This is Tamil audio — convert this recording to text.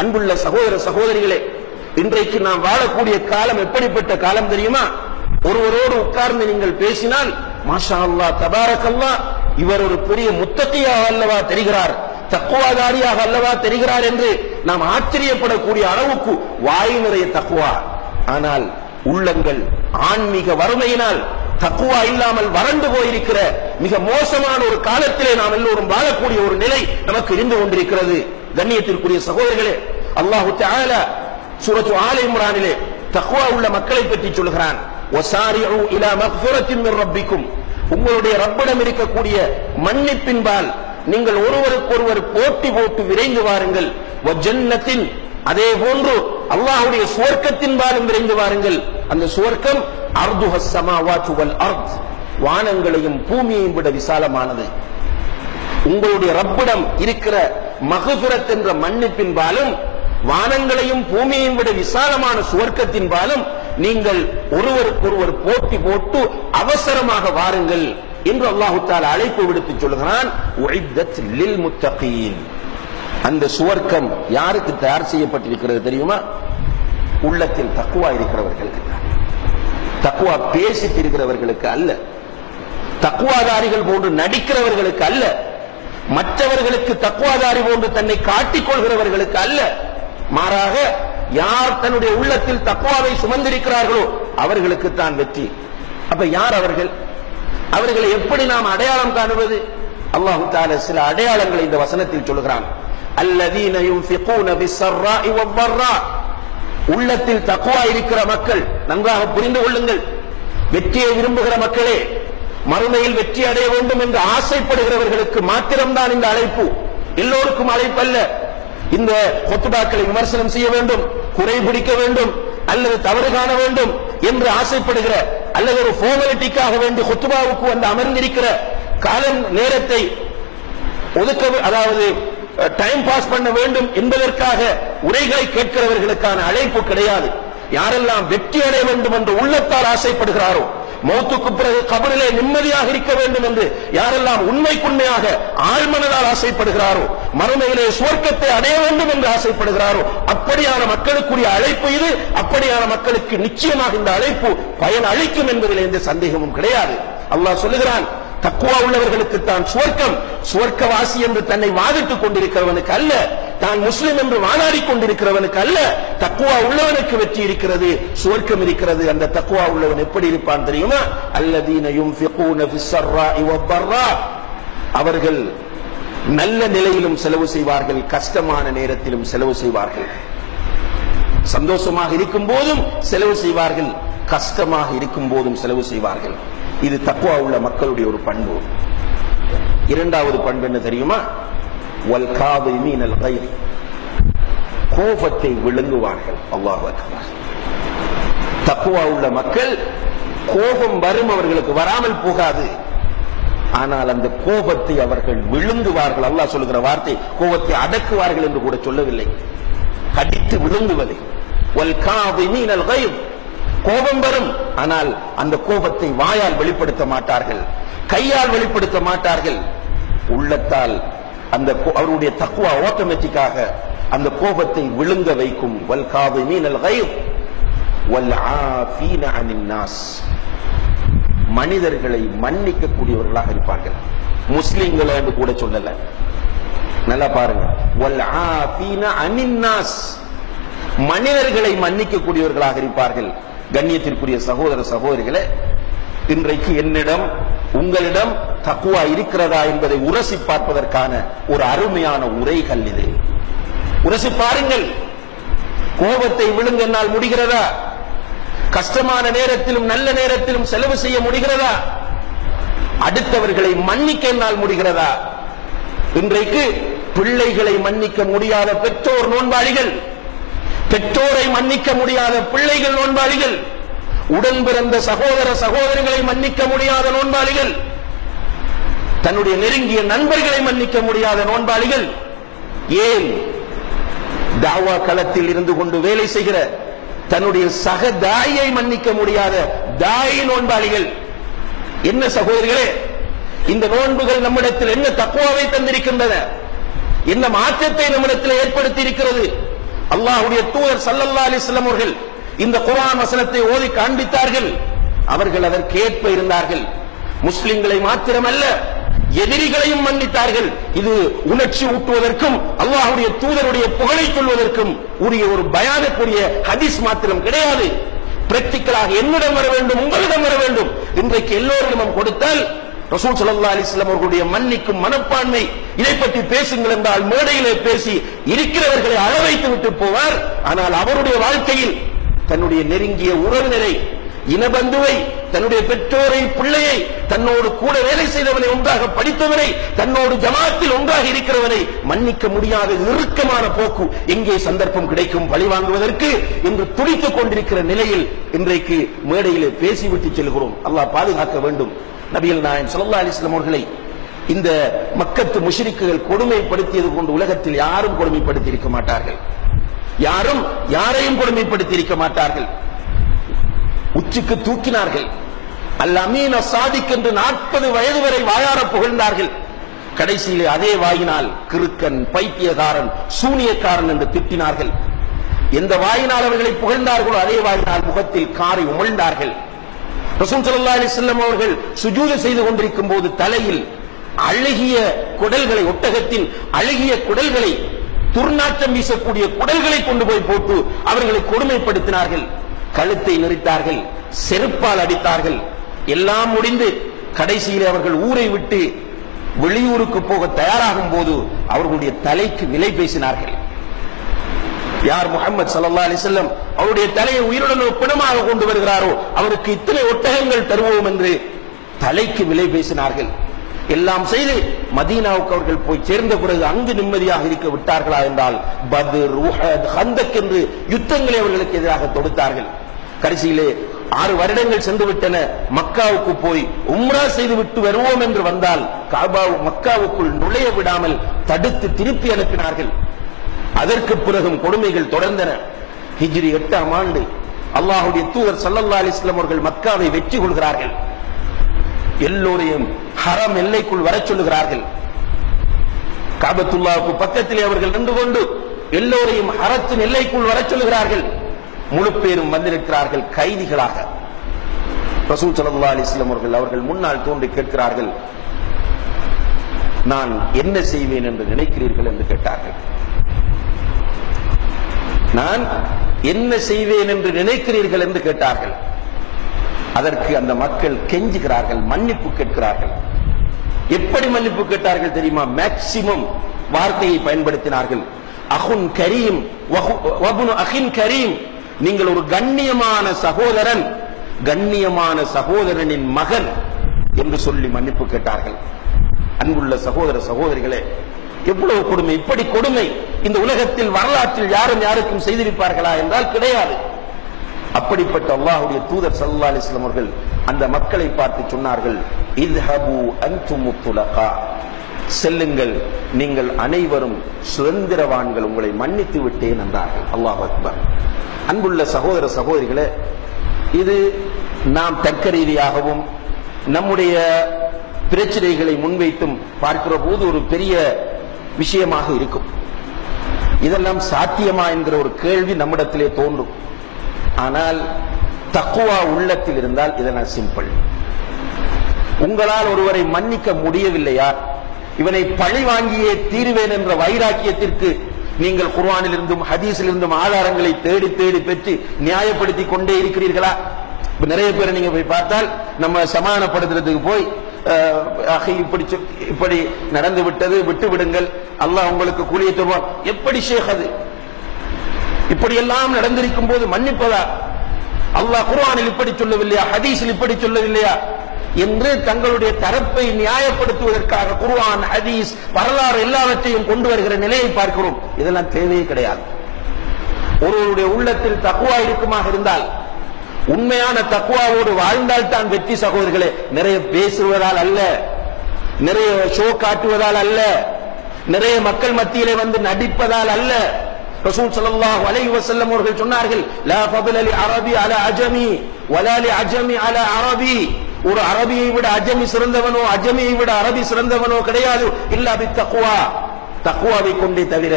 அன்புள்ள சகோதர சகோதரிகளே, இன்றைக்கு நாம் வாழக்கூடிய காலம் எப்படிப்பட்ட காலம் தெரியுமா? ஒருவரோடு உட்கார்ந்து நீங்கள் பேசினால் மாஷா அல்லாஹ் தபாரக்கல்லாஹ், இவர் ஒரு பெரிய முத்தகியாக அல்லவா தெரிகிறார், தக்குவாதாரியாக அல்லவா தெரிகிறார் என்று நாம் ஆச்சரியப்படக்கூடிய அளவுக்கு வாய் நிறைய தக்குவா. ஆனால் உள்ளங்கள் ஆன்மீக வறுமையினால் தக்குவா இல்லாமல் வறண்டு போயிருக்கிற மிக மோசமான ஒரு காலத்திலே நாம் எல்லோரும் வாழக்கூடிய ஒரு நிலை நமக்கு இருந்து கொண்டிருக்கிறது. கண்ணியத்திற்குரிய சகோதரர்களே, அல்லாஹு தஆலா சூரத்து ஆல இம்ரானிலே தக்வா உள்ள மக்களை பற்றி சொல்கிறான். வசாரிஉ இலா மக்ஃபிரத்தின் மின் ரப்பிக்கும், உங்களுடைய ரப்பிடம் இருக்கக்கூடிய மன்னிப்பின்பால் நீங்கள் ஒருவருக்கொருவர் போட்டி போட்டு விரைந்து வாருங்கள். வஜன்னத்தின், அதே போன்று அல்லாஹ்வுடைய சுவர்க்கத்தின்பாலும் விரைந்து வாருங்கள். அந்த சுவர்க்கம் அர்துஹஸ் ஸமாவாத்து வல் அர்த், வானங்களையும் பூமியையும் விட விசாலமானது. உங்களுடைய ரப்பிடம் இருக்கிற மக்ஃபிரத் என்ற மன்னிப்பின்பாலும் வானங்களையும் பூமியையும் விட விசாலமான சுவர்க்கத்தின்பாலும் நீங்கள் ஒருவருக்கொருவர் போட்டி போட்டு அவசரமாக வாருங்கள் என்று அல்லாஹ் தஆலா அழைப்பு விடுத்து சொல்கிறான். உஇத்தத் லில் முத்தகீன், அந்த சுவர்க்கம் யாருக்கு தயார் செய்யப்பட்டிருக்கிறது தெரியுமா? உள்ளத்தில் தக்வா இருக்கிறவர்களுக்கு. தக்வா பேசிட்டு இருக்கிறவர்களுக்கு அல்ல, தக்வாதாரிகள் போன்று நடிக்கிறவர்களுக்கு அல்ல, மற்றவர்களுக்கு தக்வாதாரி போன்று தன்னை காட்டிக் கொள்கிறவர்களுக்கு அல்ல. மாறாக யார் தன்னுடைய உள்ளத்தில் தக்வாவை சுமந்திருக்கிறார்களோ அவர்களுக்கு தான் வெற்றி. அப்ப யார் அவர்கள்? அவர்களை எப்படி நாம் அடையாளம் காணுவது? அல்லாஹ் தஆலா சில அடையாளங்களை இந்த வசனத்தில் சொல்கிறான். அல்லதீன யுன்ஃபிகூன பிஸ்ஸர்ராஇ வத்தர்ரா, உள்ளத்தில் தக்வா இருக்கிற மக்கள், நன்றாக புரிந்து கொள்ளுங்கள். வெற்றியை விரும்புகிற மக்களே, மறுமையில் வெற்றி அடைய வேண்டும் என்று ஆசைப்படுகிறவர்களுக்கு மாத்திரம்தான் இந்த அழைப்பு, எல்லோருக்கும் அழைப்பு அல்ல. இந்த கொத்துபாக்களை விமர்சனம் செய்ய வேண்டும், குறை பிடிக்க வேண்டும், அல்லது தவறு காண வேண்டும் என்று ஆசைப்படுகிற, அல்லது ஒரு ஃபார்மாலிட்டிக்காக வேண்டி கொத்துபாவுக்கு வந்து அமர்ந்திருக்கிற, காலம் நேரத்தை ஒதுக்க, அதாவது டைம் பாஸ் பண்ண வேண்டும் என்பதற்காக உரைகளை கேட்கிறவர்களுக்கான அழைப்பு கிடையாது. யாரெல்லாம் வெற்றி அடைய வேண்டும் என்று உள்ளத்தால் ஆசைப்படுகிறாரோ, மௌத்துக்கு பிறகு கபரிலே நிம்மதியாக இருக்க வேண்டும் என்று யாரெல்லாம் உண்மைக்குண்மையாக ஆழ்மனதால் ஆசைப்படுகிறாரோ, மறுமையிலே சுவர்க்கத்தை அடைய வேண்டும் என்று ஆசைப்படுகிறாரோ, அப்படியான மக்களுக்குரிய அழைப்பு இது. அப்படியான மக்களுக்கு நிச்சயமாக இந்த அழைப்பு பயன் அளிக்கும் என்பதில் எந்த சந்தேகமும் கிடையாது. அல்லாஹ் சொல்லுகிறான், தக்வா உள்ளவர்களுக்கு தான் சுவர்க்கம். சுவர்க்கவாசி என்று தன்னை வாதிட்டுக் கொண்டிருக்கிறவனுக்கு அல்ல, தான் முஸ்லிம் என்று வாதாடிக் கொண்டிருக்கிறவனுக்கு அல்ல, தக்வா உள்ளவனுக்கு வெற்றி இருக்கிறது, சுவர்க்கம் இருக்கிறது. அந்த தக்வா உள்ளவன் எப்படி இருப்பான் தெரியுமா? அல்லதீன யுன்ஃபிகூன பிஸ்ஸர்ராஇ வத்தர்ரா, அவர்கள் நல்ல நிலையிலும் செலவு செய்வார்கள், கஷ்டமான நேரத்திலும் செலவு செய்வார்கள். சந்தோஷமாக இருக்கும் போதும் செலவு செய்வார்கள், கஷ்டமாக இருக்கும் போதும் செலவு செய்வார்கள். இது தக்வா உள்ள மக்களுடைய ஒரு பண்பு. இரண்டாவது பண்பு என்ன தெரியுமா? வல் காதிமீனல் கைஸ், கோபத்தை விழுங்குவார்கள். அல்லாஹ் அக்பர். தக்வா உள்ள மக்கள் கோபம் வரும், அவர்களுக்கு வராமல் போகாது, ஆனால் அந்த கோபத்தை அவர்கள் விழுங்குவார்கள். அல்லாஹ் சொல்லுகிற வார்த்தை கோபத்தை அடக்குவார்கள் என்று கூட சொல்லவில்லை, கடித்து விழுங்குவதை. வல் காதிமீனல் கைஸ், கோபம் வரும், ஆனால் அந்த கோபத்தை வாயால் வெளிப்படுத்த மாட்டார்கள், கையால் வெளிப்படுத்த மாட்டார்கள், உள்ளத்தால். அந்த அவருடைய தக்வா ஆட்டோமேட்டிக்காக அந்த கோபத்தை விழுங்க வைக்கும். வல் காதிமீனல் கைஸ் வல் ஆஃபீன அனின் நாஸ், மனிதர்களை மன்னிக்க கூடியவர்களாக இருப்பார்கள். முஸ்லிம்கள் என்று கூட சொல்லல, நல்லா பாருங்க. வல் ஆஃபீன அனின் நாஸ், மனிதர்களை மன்னிக்க கூடியவர்களாக இருப்பார்கள். கண்ணியத்திற்குரிய சகோதர சகோதரிகளே, இன்றைக்கு என்னிடம் உங்களிடம் தக்வா இருக்கிறதா என்பதை உரசி பார்ப்பதற்கான ஒரு அருமையான உரைகள் இது. உரசி பாருங்கள். கோபத்தை விழுங்க என்னால் முடிகிறதா? கஷ்டமான நேரத்திலும் நல்ல நேரத்திலும் செலவு செய்ய முடிகிறதா? அடுத்தவர்களை மன்னிக்க என்னால் முடிகிறதா? இன்றைக்கு பிள்ளைகளை மன்னிக்க முடியாத பெற்றோர் நோன்பாளிகள், பெற்றோரை மன்னிக்க முடியாத பிள்ளைகள் நோன்பாளிகள், உடன் பிறந்த சகோதர சகோதரிகளை மன்னிக்க முடியாத நோன்பாளிகள், தன்னுடைய நெருங்கிய நண்பர்களை மன்னிக்க முடியாத நோன்பாளிகள். ஏன்? தாவா களத்தில் இருந்து கொண்டு வேலை செய்கிற தன்னுடைய சக தாயை மன்னிக்க முடியாத தாய் நோன்பாளிகள். என்ன சகோதரிகளே, இந்த நோன்புகள் நம்மிடத்தில் என்ன தக்வாவை தந்திருக்கின்றன, என்ன மாற்றத்தை நம்மிடத்தில் ஏற்படுத்தி இருக்கிறது? அல்லாஹ்வுடைய தூதர் ஸல்லல்லாஹு அலைஹி வஸல்லம் அவர்கள் இந்த குர்ஆன் வசனத்தை ஓதி காண்பித்தார்கள். அவர்கள் அதற்கேற்ப இருந்தார்கள். முஸ்லிம்களை மாத்திரமல்ல, எதிரிகளையும் மன்னித்தார்கள். இது உணர்ச்சி ஊட்டுவதற்கும் அல்லாஹ்வுடைய தூதருடைய புகழை சொல்வதற்கும் உரிய ஒரு பயானுக்குரிய ஹதீஸ் மாத்திரம் கிடையாது. பிராக்டிகலாக என்னிடம் வர வேண்டும், உங்களிடம் வர வேண்டும். இன்றைக்கு எல்லோரிடமும் கொடுத்தால் ரசூல் ஸல்லல்லாஹு அலைஹி வஸல்லம் அவர்களுடைய மன்னிக்கும் மனப்பான்மை, இதை பற்றி பேசுங்கள் என்றால் மேடையிலே பேசி இருக்கிறவர்களை அளவைத்து விட்டு போவார். ஆனால் அவருடைய வாழ்க்கையில் தன்னுடைய நெருங்கிய உறவினரை, இனபந்துவை, தன்னுடைய பெற்றோரை, பிள்ளையை, தன்னோடு கூட வேலை செய்தவனை, ஒன்றாக படித்தவனை, தன்னோடு ஜமாத்தில் ஒன்றாக இருக்கிறவனை மன்னிக்க முடியாத இறுக்கமான போக்கு எங்கே சந்தர்ப்பம் கிடைக்கும் பழி வாங்குவதற்கு என்று துடித்துக் கொண்டிருக்கிற நிலையில் இன்றைக்கு மேடையிலே பேசிவிட்டு செல்கிறோம். அல்லாஹ் பாதுகாக்க வேண்டும். நபிகள் நாயகம் ஸல்லல்லாஹு அலைஹி வஸல்லம் அவர்களை இந்த மக்கத்து முஷ்ரிக்குகள் கொடுமைப்படுத்தியது போன்று உலகத்தில் யாரும் கொடுமைப்படுத்தி இருக்க மாட்டார்கள். யாரும் யாரையும் கொடுமைப்படுத்தி இருக்க மாட்டார்கள். உச்சிக்கு தூக்கினார்கள். அல் அமீன் சாதிக் என்று 40 வயது வரை வாயார புகழ்ந்தார்கள். கடைசியிலே அதே வாயினால் கிறுக்கன், பைத்தியக்காரன், சூனியக்காரன் என்று திட்டினார்கள். எந்த வாயினால் அவர்களை புகழ்ந்தார்களோ அதே வாயினால் முகத்தில் காரி உமிழ்ந்தார்கள். ரசூல் ஸல்லல்லாஹு அலைஹி வஸல்லம் அவர்கள் சுஜூது செய்து கொண்டிருக்கும் போது தலையில் அழகிய குடல்களை, ஒட்டகத்தின் அழகிய குடல்களை, துர்நாற்றம் வீசக்கூடிய குடல்களை கொண்டு போய் போட்டு அவர்களை கொடுமைப்படுத்தினார்கள். கழுத்தை நெரித்தார்கள், செருப்பால் அடித்தார்கள். எல்லாம் முடிந்து கடைசியில் அவர்கள் ஊரை விட்டு வெளியூருக்கு போக தயாராகும் போது அவர்களுடைய தலைக்கு விலை பேசினார்கள். யார் முஹம்மது ஸல்லல்லாஹு அலைஹி வஸல்லம் அவருடைய தலையை உயிருடன் பிணமாக கொண்டு வருகிறாரோ அவருக்கு இத்தனை ஒட்டகங்கள் தருவோம் என்று தலைக்கு விலை பேசினார்கள். எல்லாம் செய்து மதீனாவுக்கு அவர்கள் போய் சேர்ந்த பிறகு அங்கு நிம்மதியாக இருக்க விட்டார்களா என்றால் பத்ர், உஹத், ஹந்தக் என்று யுத்தங்களை அவர்களுக்கு எதிராக தொடுத்தார்கள். கடைசியிலே 6 வருடங்கள் சென்று விட்டன. மக்காவுக்கு போய் உம்ரா செய்து விட்டு வருவோம் என்று வந்தால் மக்காவுக்குள் நுழைய விடாமல் தடுத்து திருப்பி அனுப்பினார்கள். அதற்கு பிறகும் கொடுமைகள் தொடர்ந்தன. ஹிஜ்ரி 8ஆம் ஆண்டு அல்லாஹ்வுடைய தூதர் ஸல்லல்லாஹு அலைஹி வஸல்லம் அவர்கள் மக்காவை வெற்றி கொள்கிறார்கள். எல்லோரையும் ஹரம் எல்லைக்குள் வர சொல்லுகிறார்கள். காபத்துல்லாஹ்வுக்கு பக்கத்திலே அவர்கள் நின்று கொண்டு எல்லோரையும் ஹரத்தின் எல்லைக்குள் வர சொல்லுகிறார்கள். முழு பேரும் வந்திருக்கிறார்கள் கைதிகளாக. ரசூல் ஸல்லல்லாஹு அலைஹி வஸல்லம் அவர்கள் முன்னால் தோன்றி கேட்கிறார்கள், நான் என்ன செய்வேன் என்று நினைக்கிறீர்கள் என்று கேட்டார்கள். நான் என்ன செய்வேன் என்று நினைக்கிறீர்கள் என்று கேட்டார்கள். அதற்கு அந்த மக்கள் கெஞ்சுகிறார்கள், மன்னிப்பு கேட்கிறார்கள். எப்படி மன்னிப்பு கேட்டார்கள் தெரியுமா? மேக்சிமம் வார்த்தையை பயன்படுத்தினார்கள். அஹுன் கரீம் வபுனு அஹின் கரீம், நீங்கள் ஒரு கண்ணியமான சகோதரன், கண்ணியமான சகோதரனின் மகன் என்று சொல்லி மன்னிப்பு கேட்டார்கள். அன்புள்ள சகோதர சகோதரிகளே, எவ்வளவு கொடுமை! இப்படி கொடுமை இந்த உலகத்தில் வரலாற்றில் யாரும் யாருக்கும் செய்திருப்பார்களா என்றால் கிடையாது. அப்படிப்பட்ட அல்லாஹ்வுடைய தூதர் ஸல்லல்லாஹு அலைஹி வஸல்லம் அவர்கள் அந்த மக்களை பார்த்து சொன்னார்கள், இத்ஹபு அன்தும் முத்லகா, செல்லுங்கள், நீங்கள் அனைவரும் சுதந்திரவான்கள், உங்களை மன்னித்து விட்டேன் என்றார்கள். அல்லாஹ் அக்பர். அன்புள்ள சகோதர சகோதரிகளே, இது நாம் தர்க்க ரீதியாகவும் நம்முடைய பிரச்சனைகளை முன்வைத்தும் பார்க்கிற போது ஒரு பெரிய விஷயமாக இருக்கும். இதெல்லாம் சாத்தியமா என்கிற ஒரு கேள்வி நம்மிடத்திலே தோன்றும். ஆனால் தக்வா உள்ளத்தில் இருந்தால் இதெல்லாம் சிம்பிள். உங்களால் ஒருவரை மன்னிக்க முடியவில்லையா? இவனை பழி வாங்கியே தீருவேன் என்ற வைராக்கியத்திற்கு நீங்கள் குர்ஆனில் இருந்தும் ஹதீஸில் இருந்தும் ஆதாரங்களை தேடி தேடி பெற்று நியாயப்படுத்தி கொண்டே இருக்கிறீர்களா? நிறைய பேரை நீங்க போய் பார்த்தால் நம்ம சமாதானப்படுத்துறதுக்கு போய் இப்படி நடந்து விட்டது, விட்டு விடுங்கள், அல்லாஹ் உங்களுக்கு கூலியை தருவான். எப்படி ஷேக் அது? இப்படி எல்லாம் நடந்திருக்கும் போது மன்னிப்பதா? அல்லாஹ் குர்ஆனில் இப்படி சொல்லவில்லையா? ஹதீஸில் இப்படி சொல்லவில்லையா என்று தங்களுடைய தரப்பை நியாயப்படுத்துவதற்காக குர்ஆன், ஹதீஸ், வரலாறு எல்லாவற்றையும் கொண்டு வருகிற நிலையை பார்க்கிறோம். இதெல்லாம் தேவையே கிடையாது. ஒருவருடைய உள்ளத்தில் தக்வா இருக்குமாக இருந்தால், உண்மையான தக்வாவோடு வாழ்ந்தால் தான் வெற்றி சகோதரர்களே. நிறைய பேசுவதால் அல்ல, நிறைய ஷோ காட்டுவதால் அல்ல, நிறைய மக்கள் மத்தியிலே வந்து நடிப்பதால் அல்ல. ரசூல் ஸல்லல்லாஹு அலைஹி வஸல்லம் அவர்கள் சொன்னார்கள், லா ஃபضل لعربي على عجمي ولا لعجمي على عربي. ஒரு அரபியை விட அஜமி சிறந்தவனோ அஜமியை விட அரபி சிறந்தவனோ கிடையாது. இல்லா பித்தக்வா, தக்வாவை கொண்டே தவிர.